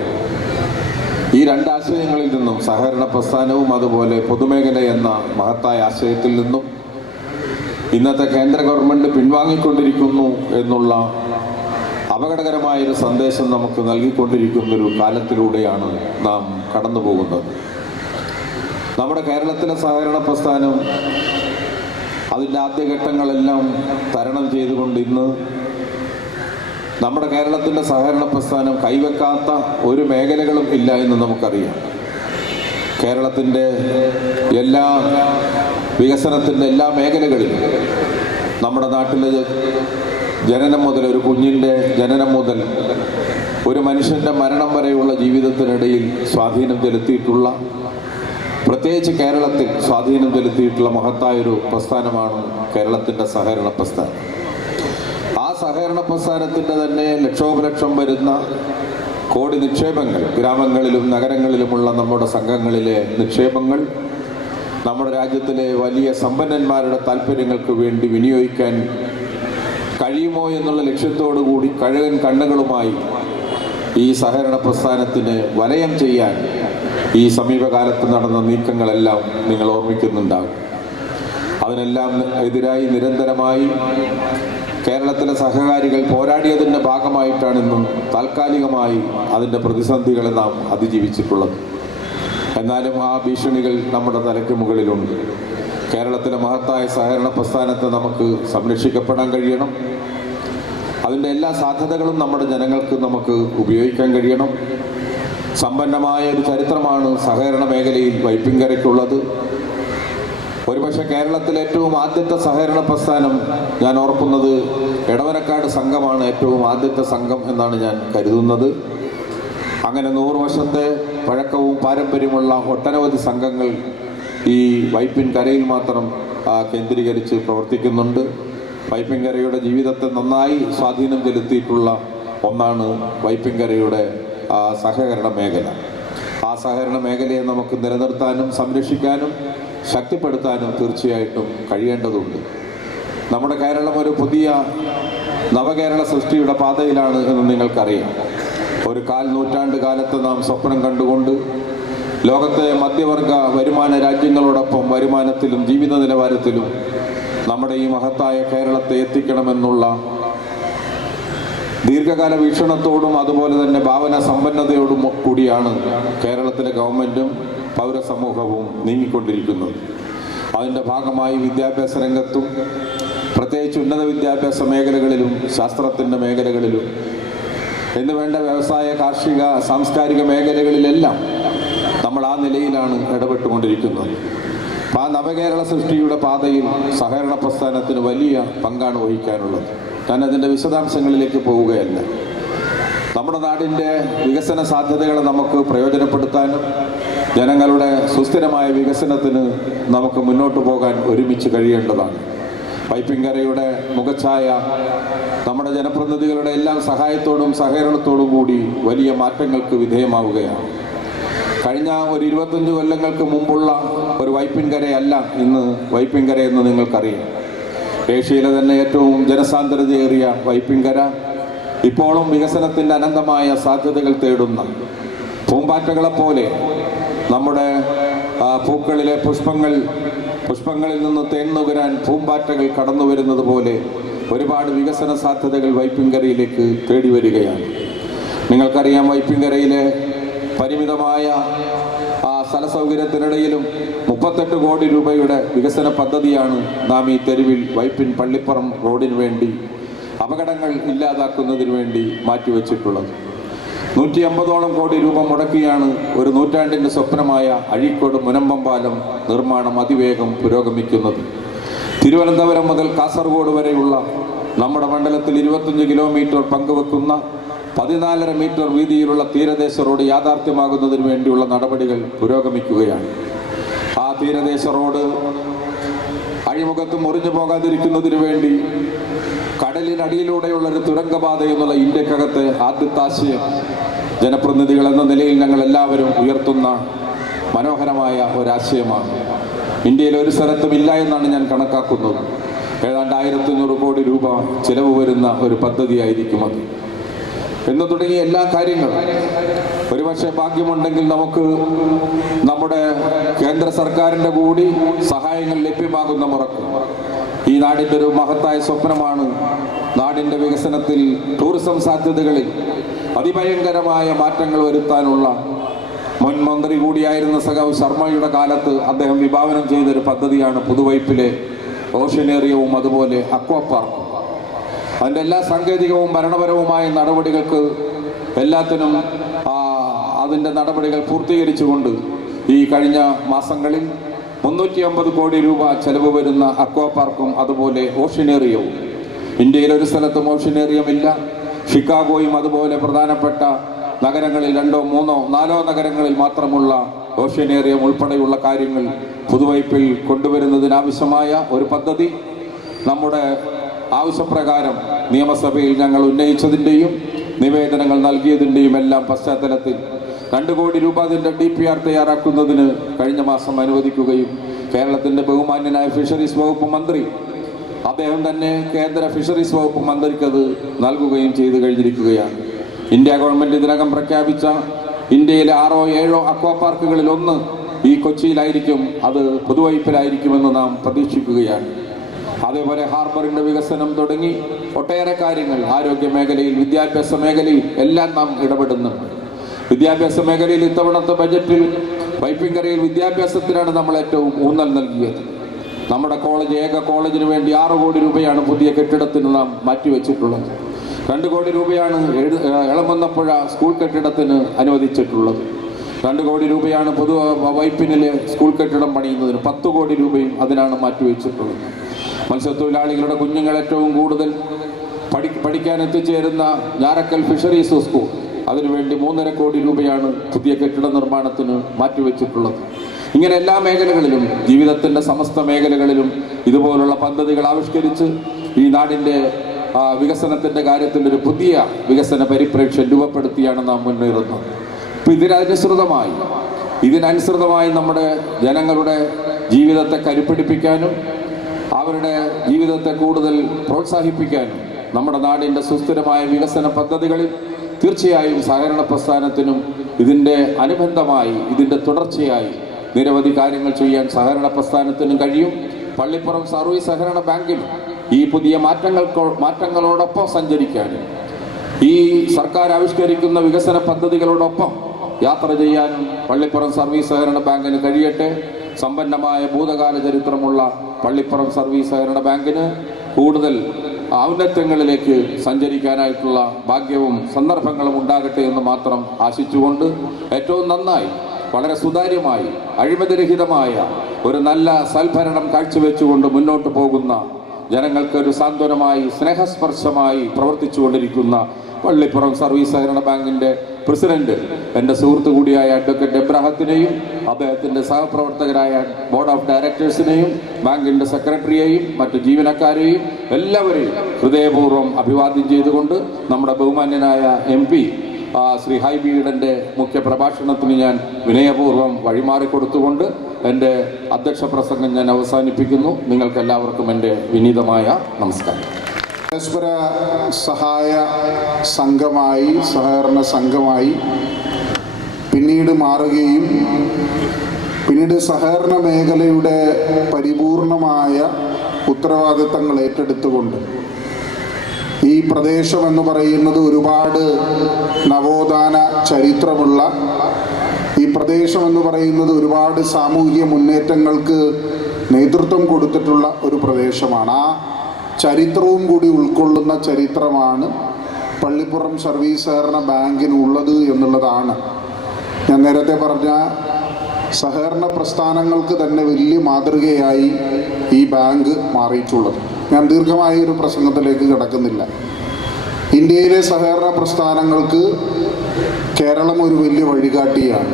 ഈ 2 ആശയങ്ങളിൽ നിന്നും, സഹകരണ പ്രസ്ഥാനവും അതുപോലെ പൊതുമേഖല എന്ന മഹത്തായ ആശയത്തിൽ നിന്നും ഇന്നത്തെ കേന്ദ്ര ഗവൺമെൻറ് പിൻവാങ്ങിക്കൊണ്ടിരിക്കുന്നു എന്നുള്ള അപകടകരമായൊരു സന്ദേശം നമുക്ക് നൽകിക്കൊണ്ടിരിക്കുന്നൊരു കാലത്തിലൂടെയാണ് നാം കടന്നു പോകുന്നത്. നമ്മുടെ കേരളത്തിലെ സഹകരണ പ്രസ്ഥാനം അതിൻ്റെ ആദ്യഘട്ടങ്ങളെല്ലാം തരണം ചെയ്തുകൊണ്ട് ഇന്ന് നമ്മുടെ കേരളത്തിൻ്റെ സഹകരണ പ്രസ്ഥാനം കൈവെക്കാത്ത ഒരു മേഖലകളും ഇല്ല എന്ന് നമുക്കറിയാം. കേരളത്തിൻ്റെ എല്ലാ വികസനത്തിൻ്റെ എല്ലാ മേഖലകളിലും നമ്മുടെ നാട്ടിലെ ജനനം മുതൽ, ഒരു കുഞ്ഞിൻ്റെ ജനനം മുതൽ ഒരു മനുഷ്യൻ്റെ മരണം വരെയുള്ള ജീവിതത്തിനിടയിൽ സ്വാധീനം ചെലുത്തിയിട്ടുള്ള പ്രത്യേകിച്ച് കേരളത്തിൽ സ്വാധീനം ചെലുത്തിയിട്ടുള്ള മഹത്തായൊരു പ്രസ്ഥാനമാണ് കേരളത്തിൻ്റെ സഹകരണ പ്രസ്ഥാനം. ആ സഹകരണ പ്രസ്ഥാനത്തിൻ്റെ തന്നെ ലക്ഷോപലക്ഷം വരുന്ന കോടി നിക്ഷേപങ്ങൾ, ഗ്രാമങ്ങളിലും നഗരങ്ങളിലുമുള്ള നമ്മുടെ സംഘങ്ങളിലെ നിക്ഷേപങ്ങൾ നമ്മുടെ രാജ്യത്തിലെ വലിയ സമ്പന്നന്മാരുടെ താല്പര്യങ്ങൾക്ക് വേണ്ടി വിനിയോഗിക്കാൻ കഴിയുമോ എന്നുള്ള ലക്ഷ്യത്തോടു കൂടി കഴുകൻ കണ്ണുകളുമായി ഈ സഹകരണ പ്രസ്ഥാനത്തിന് വലയം ചെയ്യാൻ ഈ സമീപകാലത്ത് നടന്ന നീക്കങ്ങളെല്ലാം നിങ്ങൾ ഓർമ്മിക്കുന്നുണ്ടാകും. അതിനെല്ലാം എതിരായി നിരന്തരമായി കേരളത്തിലെ സഹകാരികൾ പോരാടിയതിൻ്റെ ഭാഗമായിട്ടാണ് ഇന്ന് താൽക്കാലികമായി അതിൻ്റെ പ്രതിസന്ധികളെ നാം അതിജീവിച്ചിട്ടുള്ളത്. എന്നാലും ആ ഭീഷണികൾ നമ്മുടെ തലയ്ക്ക് മുകളിലുണ്ട്. കേരളത്തിലെ മഹത്തായ സഹകരണ പ്രസ്ഥാനത്തെ നമുക്ക് സംരക്ഷിക്കപ്പെടാൻ കഴിയണം. അതിൻ്റെ എല്ലാ സാധ്യതകളും നമ്മുടെ ജനങ്ങൾക്ക് നമുക്ക് ഉപയോഗിക്കാൻ കഴിയണം. സമ്പന്നമായ ഒരു ചരിത്രമാണ് സഹകരണ മേഖലയിൽ വൈപ്പിൻകരയ്ക്കുള്ളത്. ഒരുപക്ഷെ കേരളത്തിലെ ഏറ്റവും ആദ്യത്തെ സഹകരണ പ്രസ്ഥാനം ഞാൻ ഓർക്കുന്നത് എടവനക്കാട് സംഘമാണ് ഏറ്റവും ആദ്യത്തെ സംഘം എന്നാണ് ഞാൻ കരുതുന്നത്. അങ്ങനെ 100 വർഷത്തെ പഴക്കവും പാരമ്പര്യമുള്ള ഒട്ടനവധി സംഘങ്ങൾ ഈ വൈപ്പിൻകരയിൽ മാത്രം കേന്ദ്രീകരിച്ച് പ്രവർത്തിക്കുന്നുണ്ട്. വൈപ്പിൻകരയുടെ ജീവിതത്തെ നന്നായി സ്വാധീനം ചെലുത്തിയിട്ടുള്ള ഒന്നാണ് വൈപ്പിൻകരയുടെ സഹകരണ മേഖല. ആ സഹകരണ മേഖലയെ നമുക്ക് നിലനിർത്താനും സംരക്ഷിക്കാനും ശക്തിപ്പെടുത്താനും തീർച്ചയായിട്ടും കഴിയേണ്ടതുണ്ട്. നമ്മുടെ കേരളം ഒരു പുതിയ നവകേരള സൃഷ്ടിയുടെ പാതയിലാണ് എന്ന് നിങ്ങൾക്കറിയാം. ഒരു 1/4 നൂറ്റാണ്ട് കാലത്ത് നാം സ്വപ്നം കണ്ടുകൊണ്ട് ലോകത്തെ മധ്യവർഗ വരുമാന രാജ്യങ്ങളോടൊപ്പം വരുമാനത്തിലും ജീവിത നിലവാരത്തിലും നമ്മുടെ ഈ മഹത്തായ കേരളത്തെ എത്തിക്കണമെന്നുള്ള ദീർഘകാല വീക്ഷണത്തോടും അതുപോലെ തന്നെ ഭാവന സമ്പന്നതയോടും കൂടിയാണ് കേരളത്തിലെ ഗവൺമെൻറ്റും പൗരസമൂഹവും നീങ്ങിക്കൊണ്ടിരിക്കുന്നത്. അതിൻ്റെ ഭാഗമായി വിദ്യാഭ്യാസ രംഗത്തും പ്രത്യേകിച്ച് ഉന്നത വിദ്യാഭ്യാസ മേഖലകളിലും ശാസ്ത്രത്തിൻ്റെ മേഖലകളിലും എന്ന് വേണ്ട വ്യവസായ, കാർഷിക, സാംസ്കാരിക മേഖലകളിലെല്ലാം നമ്മൾ ആ നിലയിലാണ് ഇടപെട്ടുകൊണ്ടിരിക്കുന്നത്. ആ നവകേരള സൃഷ്ടിയുടെ പാതയിൽ സഹകരണ പ്രസ്ഥാനത്തിന് വലിയ പങ്കാണ് വഹിക്കാനുള്ളത്. ഞാൻ അതിൻ്റെ വിശദാംശങ്ങളിലേക്ക് പോവുകയല്ല. നമ്മുടെ നാടിൻ്റെ വികസന സാധ്യതകളെ നമുക്ക് പ്രയോജനപ്പെടുത്താനും ജനങ്ങളുടെ സുസ്ഥിരമായ വികസനത്തിന് നമുക്ക് മുന്നോട്ട് പോകാൻ ഒരുമിച്ച് കഴിയേണ്ടതാണ്. വൈപ്പിൻകരയുടെ മുഖച്ഛായ നമ്മുടെ ജനപ്രതിനിധികളുടെ എല്ലാം സഹായത്തോടും സഹകരണത്തോടും കൂടി വലിയ മാറ്റങ്ങൾക്ക് വിധേയമാവുകയാണ്. കഴിഞ്ഞ ഒരു 25 കൊല്ലങ്ങൾക്ക് മുമ്പുള്ള ഒരു വൈപ്പിൻകരയല്ല ഇന്ന് വൈപ്പിൻകര എന്ന് നിങ്ങൾക്കറിയാം. ഏഷ്യയിലെ തന്നെ ഏറ്റവും ജനസാന്ദ്രതയേറിയ വൈപ്പിൻകര ഇപ്പോഴും വികസനത്തിൻ്റെ അനന്തമായ സാധ്യതകൾ തേടുന്ന പൂമ്പാറ്റകളെപ്പോലെ നമ്മുടെ പൂക്കളിലെ പുഷ്പങ്ങളിൽ നിന്ന് തേൻ നുകരാൻ പൂമ്പാറ്റകൾ കടന്നു വരുന്നത് പോലെ ഒരുപാട് വികസന സാധ്യതകൾ വൈപ്പിൻകരയിലേക്ക് തേടി വരികയാണ്. നിങ്ങൾക്കറിയാം, വൈപ്പിൻകരയിലെ പരിമിതമായ സ്ഥല സൗകര്യത്തിനിടയിലും 38 കോടി രൂപയുടെ വികസന പദ്ധതിയാണ് നാം ഈ തെരുവിൽ വൈപ്പിൻ പള്ളിപ്പുറം റോഡിന് വേണ്ടി അപകടങ്ങൾ ഇല്ലാതാക്കുന്നതിന് വേണ്ടി മാറ്റിവെച്ചിട്ടുള്ളത്. 150ഓളം കോടി രൂപ മുടക്കിയാണ് ഒരു നൂറ്റാണ്ടിൻ്റെ സ്വപ്നമായ അഴീക്കോട് മുനമ്പം പാലം നിർമ്മാണം അതിവേഗം പുരോഗമിക്കുന്നത്. തിരുവനന്തപുരം മുതൽ കാസർഗോഡ് വരെയുള്ള നമ്മുടെ മണ്ഡലത്തിൽ 25 കിലോമീറ്റർ പങ്കുവെക്കുന്ന 14.5 മീറ്റർ വീതിയിലുള്ള തീരദേശ റോഡ് യാഥാർത്ഥ്യമാകുന്നതിന് വേണ്ടിയുള്ള നടപടികൾ പുരോഗമിക്കുകയാണ്. ആ തീരദേശ റോഡ് അഴിമുഖത്ത് മുറിഞ്ഞു പോകാതിരിക്കുന്നതിന് വേണ്ടി കടലിനടിയിലൂടെയുള്ളൊരു തുരങ്കപാത എന്നുള്ള ഇന്ത്യക്കകത്തെ ആദ്യത്തെ ആശയം ജനപ്രതിനിധികൾ എന്ന നിലയിൽ ഞങ്ങൾ എല്ലാവരും ഉയർത്തുന്ന മനോഹരമായ ഒരാശയമാണ്. ഇന്ത്യയിൽ ഒരു സ്ഥലത്തും ഇല്ല എന്നാണ് ഞാൻ കണക്കാക്കുന്നത്. ഏതാണ്ട് 1500 കോടി രൂപ ചിലവ് വരുന്ന ഒരു പദ്ധതിയായിരിക്കും അത്. എന്ന് തുടങ്ങിയ എല്ലാ കാര്യങ്ങളും ഒരുപക്ഷെ ഭാഗ്യമുണ്ടെങ്കിൽ നമുക്ക് നമ്മുടെ കേന്ദ്ര സർക്കാരിൻ്റെ കൂടി സഹായങ്ങൾ ലഭ്യമാകുന്ന മുറക്ക് ഈ നാടിൻ്റെ ഒരു മഹത്തായ സ്വപ്നമാണ് നാടിൻ്റെ വികസനത്തിൽ ടൂറിസം സാധ്യതകളിൽ അതിഭയങ്കരമായ മാറ്റങ്ങൾ വരുത്താനുള്ള മുൻ മന്ത്രി കൂടിയായിരുന്ന സഖാവ് ശർമ്മയുടെ കാലത്ത് അദ്ദേഹം വിഭാവനം ചെയ്തൊരു പദ്ധതിയാണ് പുതുവൈപ്പിലെ ഓഷ്യനേറിയവും അതുപോലെ അക്വാ പാർക്ക്. അതിൻ്റെ എല്ലാ സാങ്കേതികവും ഭരണപരവുമായ നടപടികൾക്ക് എല്ലാത്തിനും അതിൻ്റെ നടപടികൾ പൂർത്തീകരിച്ചുകൊണ്ട് ഈ കഴിഞ്ഞ മാസങ്ങളിൽ 350 കോടി രൂപ ചെലവ് വരുന്ന അക്വാ പാർക്കും അതുപോലെ ഓഷ്യനേറിയവും. ഇന്ത്യയിൽ ഒരു സ്ഥലത്തും ഓഷ്യനേറിയമില്ല. ഷിക്കാഗോയും അതുപോലെ പ്രധാനപ്പെട്ട നഗരങ്ങളിൽ 2, 3, 4 നഗരങ്ങളിൽ മാത്രമുള്ള ഓഷ്യനേറിയം ഉൾപ്പെടെയുള്ള കാര്യങ്ങൾ പുതുവൈപ്പിൽ കൊണ്ടുവരുന്നതിനാവശ്യമായ ഒരു പദ്ധതി നമ്മുടെ ആവശ്യപ്രകാരം നിയമസഭയിൽ ഞങ്ങൾ ഉന്നയിച്ചതിൻ്റെയും നിവേദനങ്ങൾ നൽകിയതിൻ്റെയും എല്ലാം പശ്ചാത്തലത്തിൽ 2 കോടി രൂപ അതിൻ്റെ DPR തയ്യാറാക്കുന്നതിന് കഴിഞ്ഞ മാസം അനുവദിക്കുകയും കേരളത്തിൻ്റെ ബഹുമാന്യനായ ഫിഷറീസ് വകുപ്പ് മന്ത്രി അദ്ദേഹം തന്നെ കേന്ദ്ര ഫിഷറീസ് വകുപ്പ് മന്ത്രിക്ക് അത് നൽകുകയും ചെയ്തു കഴിഞ്ഞിരിക്കുകയാണ്. ഇന്ത്യ ഗവൺമെൻറ് ഇതിനകം പ്രഖ്യാപിച്ച ഇന്ത്യയിലെ 6-7 അക്വാ പാർക്കുകളിൽ ഒന്ന് ഈ കൊച്ചിയിലായിരിക്കും, അത് പുതുവൈപ്പിലായിരിക്കുമെന്ന് നാം പ്രതീക്ഷിക്കുകയാണ്. അതേപോലെ ഹാർബറിൻ്റെ വികസനം തുടങ്ങി ഒട്ടേറെ കാര്യങ്ങൾ ആരോഗ്യ മേഖലയിൽ, വിദ്യാഭ്യാസ മേഖലയിൽ എല്ലാം നാം ഇടപെടുന്നുണ്ട്. വിദ്യാഭ്യാസ മേഖലയിൽ ഇത്തവണത്തെ ബജറ്റിൽ വൈപ്പിൻകരയിൽ വിദ്യാഭ്യാസത്തിനാണ് നമ്മൾ ഏറ്റവും ഊന്നൽ നൽകിയത്. നമ്മുടെ ഏക കോളേജിന് വേണ്ടി 6 കോടി രൂപയാണ് പുതിയ കെട്ടിടത്തിന് നാം മാറ്റിവെച്ചിട്ടുള്ളത്. 2 കോടി രൂപയാണ് എളമന്നപ്പുഴ സ്കൂൾ കെട്ടിടത്തിന് അനുവദിച്ചിട്ടുള്ളത്. 2 കോടി രൂപയാണ് വൈപ്പിനിലെ സ്കൂൾ കെട്ടിടം പണിയുന്നതിന്. 10 കോടി രൂപയും അതിനാണ് മാറ്റിവെച്ചിട്ടുള്ളത്. മത്സ്യത്തൊഴിലാളികളുടെ കുഞ്ഞുങ്ങൾ ഏറ്റവും കൂടുതൽ പഠിക്കാൻ എത്തിച്ചേരുന്ന ഞാറക്കൽ ഫിഷറീസ് സ്കൂൾ, അതിനുവേണ്ടി 3.5 കോടി രൂപയാണ് പുതിയ കെട്ടിട നിർമ്മാണത്തിന് മാറ്റിവെച്ചിട്ടുള്ളത്. ഇങ്ങനെ എല്ലാ മേഖലകളിലും, ജീവിതത്തിൻ്റെ സമസ്ത മേഖലകളിലും ഇതുപോലുള്ള പദ്ധതികൾ ആവിഷ്കരിച്ച് ഈ നാടിൻ്റെ വികസനത്തിൻ്റെ കാര്യത്തിൽ ഒരു പുതിയ വികസന പരിപ്രേക്ഷ്യം രൂപപ്പെടുത്തിയാണ് നാം മുന്നേറുന്നത്. ഇപ്പം ഇതിനനുസൃതമായി നമ്മുടെ ജനങ്ങളുടെ ജീവിതത്തെ കരുപ്പിടിപ്പിക്കാനും അവരുടെ ജീവിതത്തെ കൂടുതൽ പ്രോത്സാഹിപ്പിക്കാനും നമ്മുടെ നാടിൻ്റെ സുസ്ഥിരമായ വികസന പദ്ധതികളിൽ തീർച്ചയായും സഹകരണ പ്രസ്ഥാനത്തിനും ഇതിൻ്റെ അനുബന്ധമായി, ഇതിൻ്റെ തുടർച്ചയായി നിരവധി കാര്യങ്ങൾ ചെയ്യാൻ സഹകരണ പ്രസ്ഥാനത്തിനും കഴിയും. പള്ളിപ്പുറം സർവീസ് സഹകരണ ബാങ്കിനും ഈ പുതിയ മാറ്റങ്ങളോടൊപ്പം സഞ്ചരിക്കാനും ഈ സർക്കാർ ആവിഷ്കരിക്കുന്ന വികസന പദ്ധതികളോടൊപ്പം യാത്ര ചെയ്യാനും പള്ളിപ്പുറം സർവീസ് സഹകരണ ബാങ്കിന് കഴിയട്ടെ. സമ്പന്നമായ ഭൂതകാല ചരിത്രമുള്ള പള്ളിപ്പുറം സർവീസ് സഹകരണ ബാങ്കിന് കൂടുതൽ ഔന്നത്യങ്ങളിലേക്ക് സഞ്ചരിക്കാനായിട്ടുള്ള ഭാഗ്യവും സന്ദർഭങ്ങളും ഉണ്ടാകട്ടെ എന്ന് മാത്രം ആശിച്ചുകൊണ്ട് ഏറ്റവും നന്നായി, വളരെ സുതാര്യമായി, അഴിമതിരഹിതമായ ഒരു നല്ല സൽഭരണം കാഴ്ചവെച്ചുകൊണ്ട് മുന്നോട്ട് പോകുന്ന, ജനങ്ങൾക്ക് ഒരു സാന്ത്വനമായി, സ്നേഹസ്പർശമായി പ്രവർത്തിച്ചുകൊണ്ടിരിക്കുന്ന പള്ളിപ്പുറം സർവീസ് സഹകരണ ബാങ്കിൻ്റെ പ്രസിഡന്റ്, എൻ്റെ സുഹൃത്തു കൂടിയായ അഡ്വക്കേറ്റ് എബ്രാഹത്തിനെയും അദ്ദേഹത്തിൻ്റെ സഹപ്രവർത്തകരായ ബോർഡ് ഓഫ് ഡയറക്ടേഴ്സിനെയും ബാങ്കിൻ്റെ സെക്രട്ടറിയെയും മറ്റ് ജീവനക്കാരെയും എല്ലാവരെയും ഹൃദയപൂർവ്വം അഭിവാദ്യം ചെയ്തുകൊണ്ട് നമ്മുടെ ബഹുമാന്യനായ MP ശ്രീ ഹൈബി ഈഡൻ്റെ മുഖ്യ പ്രഭാഷണത്തിന് ഞാൻ വിനയപൂർവ്വം വഴിമാറിക്കൊടുത്തുകൊണ്ട് എൻ്റെ അധ്യക്ഷ പ്രസംഗം ഞാൻ അവസാനിപ്പിക്കുന്നു. നിങ്ങൾക്കെല്ലാവർക്കും എൻ്റെ വിനീതമായ നമസ്കാരം. പരസ്പര സഹായ സംഘമായി, സഹകരണ സംഘമായി പിന്നീട് മാറുകയും പിന്നീട് സഹകരണ മേഖലയുടെ പരിപൂർണമായ ഉത്തരവാദിത്തങ്ങൾ ഏറ്റെടുത്തുകൊണ്ട് ഈ പ്രദേശം എന്ന് പറയുന്നത് ഒരുപാട് നവോത്ഥാന ചരിത്രമുള്ള, ഈ പ്രദേശം എന്ന് പറയുന്നത് ഒരുപാട് സാമൂഹിക മുന്നേറ്റങ്ങൾക്ക് നേതൃത്വം കൊടുത്തിട്ടുള്ള ഒരു പ്രദേശമാണ്. ആ ചരിത്രവും കൂടി ഉൾക്കൊള്ളുന്ന ചരിത്രമാണ് പള്ളിപ്പുറം സർവീസ് സഹകരണ ബാങ്കിനുള്ളത് എന്നുള്ളതാണ് ഞാൻ നേരത്തെ പറഞ്ഞ സഹകരണ പ്രസ്ഥാനങ്ങൾക്ക് തന്നെ വലിയ മാതൃകയായി ഈ ബാങ്ക് മാറിയിട്ടുള്ളത്. ഞാൻ ദീർഘമായ ഒരു പ്രസംഗത്തിലേക്ക് കടക്കുന്നില്ല. ഇന്ത്യയിലെ സഹകരണ പ്രസ്ഥാനങ്ങൾക്ക് കേരളം ഒരു വലിയ വഴികാട്ടിയാണ്.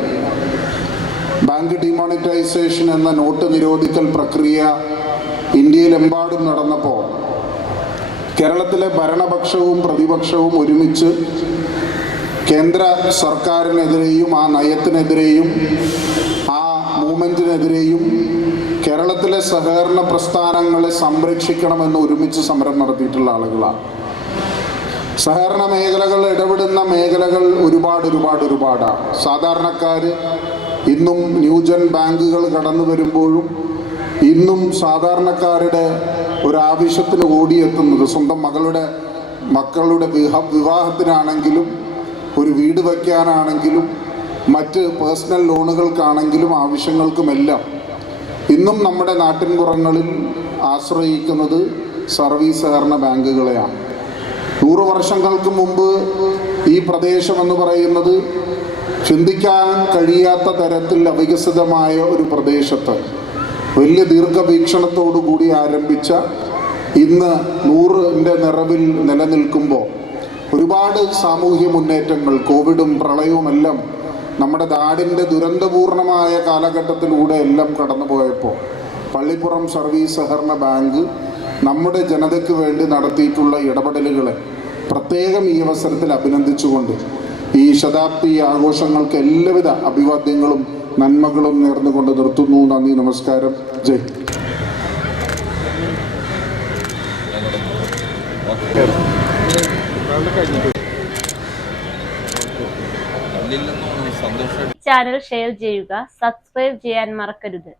ബാങ്ക് ഡിമോണിറ്റൈസേഷൻ എന്ന നോട്ട് നിരോധിക്കൽ പ്രക്രിയ ഇന്ത്യയിലെമ്പാടും നടന്നപ്പോൾ കേരളത്തിലെ ഭരണപക്ഷവും പ്രതിപക്ഷവും ഒരുമിച്ച് കേന്ദ്ര സർക്കാരിനെതിരെയും ആ നയത്തിനെതിരെയും ആ മൂവ്മെൻറ്റിനെതിരെയും കേരളത്തിലെ സഹകരണ പ്രസ്ഥാനങ്ങളെ സംരക്ഷിക്കണമെന്ന് ഒരുമിച്ച് സമരം നടത്തിയിട്ടുള്ള ആളുകളാണ്. സഹകരണ മേഖലകൾ ഇടപെടുന്ന മേഖലകൾ ഒരുപാടാണ്. സാധാരണക്കാർ ഇന്നും ന്യൂജൻ ബാങ്കുകൾ കടന്നു വരുമ്പോഴും ഇന്നും സാധാരണക്കാരുടെ ഒരാവശ്യത്തിന് ഓടിയെത്തുന്നത് സ്വന്തം മക്കളുടെ വിവാഹത്തിനാണെങ്കിലും ഒരു വീട് വയ്ക്കാനാണെങ്കിലും മറ്റ് പേഴ്സണൽ ലോണുകൾക്കാണെങ്കിലും ആവശ്യങ്ങൾക്കുമെല്ലാം ഇന്നും നമ്മുടെ നാട്ടിൻപുറങ്ങളിൽ ആശ്രയിക്കുന്നത് സർവീസ് സഹകരണ ബാങ്കുകളെയാണ്. 100 വർഷങ്ങൾക്ക് മുമ്പ് ഈ പ്രദേശമെന്ന് പറയുന്നത് ചിന്തിക്കാൻ കഴിയാത്ത തരത്തിൽ അവികസിതമായ ഒരു പ്രദേശത്ത് വലിയ ദീർഘവീക്ഷണത്തോടു കൂടി ആരംഭിച്ച ഇന്ന് 100ൻ്റെ നിറവിൽ നിലനിൽക്കുമ്പോൾ ഒരുപാട് സാമൂഹ്യ മുന്നേറ്റങ്ങൾ, കോവിഡും പ്രളയവുമെല്ലാം നമ്മുടെ നാടിൻ്റെ ദുരന്തപൂർണമായ കാലഘട്ടത്തിലൂടെ എല്ലാം കടന്നുപോയപ്പോൾ പള്ളിപ്പുറം സർവീസ് സഹകരണ ബാങ്ക് നമ്മുടെ ജനതയ്ക്ക് വേണ്ടി നടത്തിയിട്ടുള്ള ഇടപെടലുകളെ പ്രത്യേകം ഈ അവസരത്തിൽ അഭിനന്ദിച്ചുകൊണ്ട് ഈ ശതാബ്ദി ആഘോഷങ്ങൾക്ക് എല്ലാവിധ അഭിവാദ്യങ്ങളും നന്മകളും നേർന്നുകൊണ്ട് നിർത്തുന്നു. നന്ദി, നമസ്കാരം, ജയ്. ചാനൽ ഷെയർ ചെയ്യുക, സബ്സ്ക്രൈബ് ചെയ്യാൻ മറക്കരുത്.